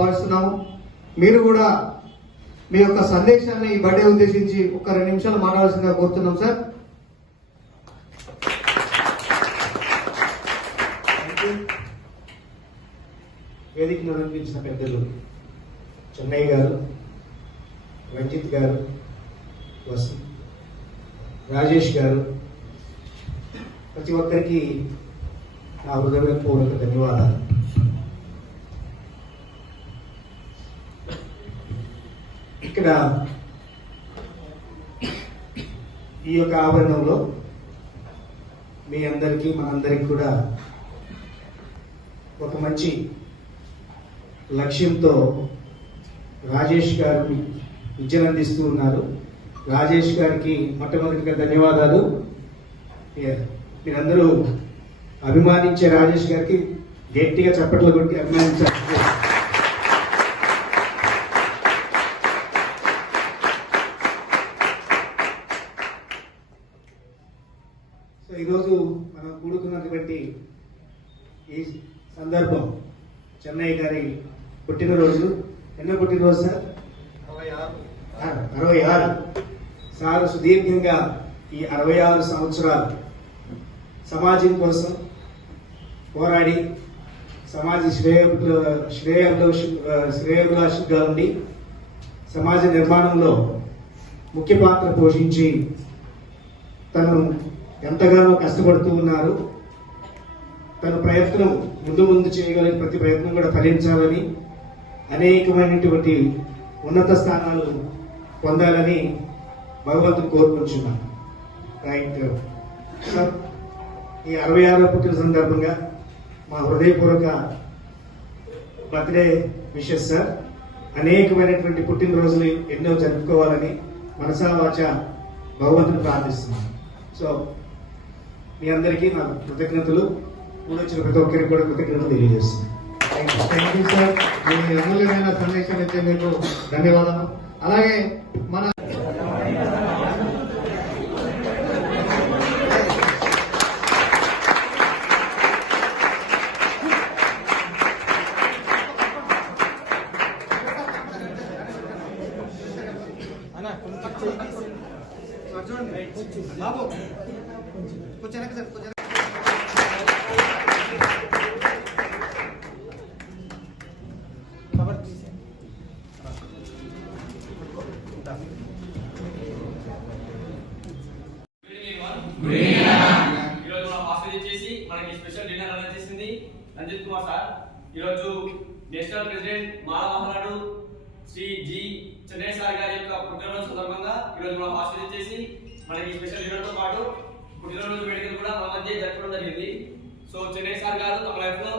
భావిస్తున్నాము. మీరు కూడా మీ యొక్క సందేశాన్ని ఈ బర్త్డే ఉద్దేశించి ఒక 2 నిమిషాలు మాట్లాడాల్సిందిగా కోరుతున్నాం సార్. వేదికను అలంకరించిన పెద్దలు చెన్నై గారు, రంజిత్ గారు, రాజేష్ గారు, ప్రతి ఒక్కరికి నా హృదయపూర్వక ధన్యవాదాలు. ఇక్కడ ఈ యొక్క ఆవరణంలో మీ అందరికీ మనందరికీ కూడా ఒక మంచి లక్ష్యంతో రాజేష్ గారు విద్యను అందిస్తూ ఉన్నారు. రాజేష్ గారికి మొట్టమొదటిగా ధన్యవాదాలు. మీరందరూ అభిమానించే రాజేష్ గారికి గట్టిగా చప్పట్లు కొట్టి అభిమానించారు. సో ఈరోజు మనం కూడుకున్నటువంటి ఈ సందర్భం చెన్నై గారి పుట్టినరోజు. ఎన్నో పుట్టినరోజు సార్? 66. సార్ సుదీర్ఘంగా ఈ 66 సంవత్సరాలు సమాజం కోసం పోరాడి సమాజ శ్రేయోభిలాషిగా ఉండి సమాజ నిర్మాణంలో ముఖ్య పాత్ర పోషించి తను ఎంతగానో కష్టపడుతూ ఉన్నారు. తన ప్రయత్నం ముందు చేయగలిగిన ప్రతి ప్రయత్నం కూడా ఫలించాలని, అనేకమైనటువంటి ఉన్నత స్థానాలు పొందాలని భగవంతుని కోరుకుంటున్నాను. రైట్ సార్, ఈ 66వ పుట్టిన సందర్భంగా మా హృదయపూర్వక బర్త్డే విషెస్ సార్. అనేకమైనటువంటి పుట్టినరోజులు ఎన్నో జరుపుకోవాలని మనసా వాచ భగవంతుని ప్రార్థిస్తున్నాను. సో మీ అందరికీ నా కృతజ్ఞతలు. వచ్చిన ప్రతి ఒక్కరికి కూడా కృతజ్ఞతలు తెలియజేస్తున్నాను. Thank you sir. మీ అమూల్యమైన సందేశాన్ని ఇచ్చే మీకు ధన్యవాదాలు. అలాగే మన బాబు కొంచెం సార్, కొంచెం ఈరోజు మన హాస్టల్ చేసి మనకి స్పెషల్ డిన్నర్ అరేంజ్ చేసింది రంజిత్ కుమార్ సార్. ఈరోజు నేషనల్ ప్రెసిడెంట్ మాల మహానాడు శ్రీ జి చెన్నై సార్ గారి యొక్క పుట్టినరోజు సందర్భంగా ఈరోజు మన హాస్టల్ చేసి మనకి స్పెషల్ డిన్నర్ తో పాటు పుట్టినరోజు వేడుకలు కూడా మన మధ్య జరపడం జరిగింది. సో చెన్నై సార్ గారు తమ లైఫ్ లో